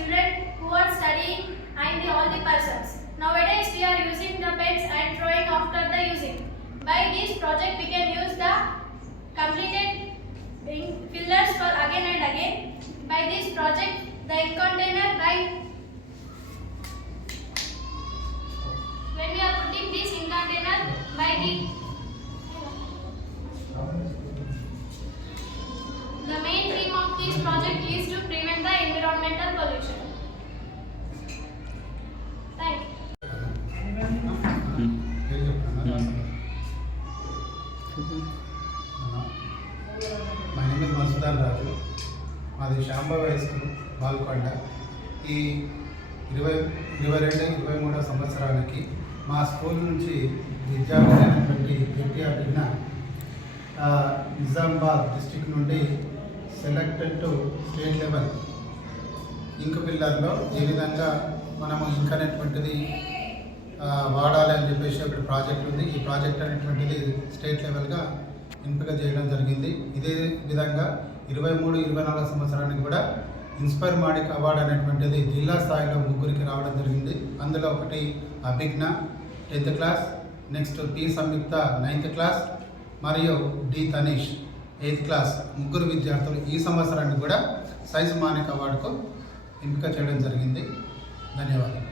children who are studying and the, all the persons. Nowadays we are using the pens and throwing after the using. By this project we can use the completed ink fillers for again and again. By this project the ink container by when we are putting this ink container by The సుల్తాన్ రాజు మాది Sambabu high school Balkonda. ఈ ఇరవై ఇరవై రెండు ఇరవై మూడో సంవత్సరానికి మా school నుంచి విద్యార్థి ఎన్టీఆర్ అడిగిన నిజామాబాద్ డిస్టిక్ నుండి సెలెక్టెడ్ టు స్టేట్ లెవెల్ ఇంక్ పిల్లర్లో ఏ విధంగా మనము ఇంక్ అనేటువంటిది వాడాలి అని చెప్పేసి ఒకటి ప్రాజెక్ట్ ఉంది. ఈ ప్రాజెక్ట్ అనేటువంటిది స్టేట్ లెవెల్గా ఎంపిక చేయడం జరిగింది. ఇదే విధంగా ఇరవై మూడు ఇరవై నాలుగు సంవత్సరానికి కూడా ఇన్స్పైర్ మాడిక్ అవార్డు అనేటువంటిది జిల్లా స్థాయిలో ముగ్గురికి రావడం జరిగింది. అందులో ఒకటి Abhijna tenth class next P Samyuktha ninth class మరియు డి తనీష్ ఎయిత్ క్లాస్ ముగ్గురు విద్యార్థులు ఈ సంవత్సరానికి కూడా సైన్స్ మానిక్ అవార్డుకు ఎంపిక చేయడం జరిగింది. ధన్యవాదాలు.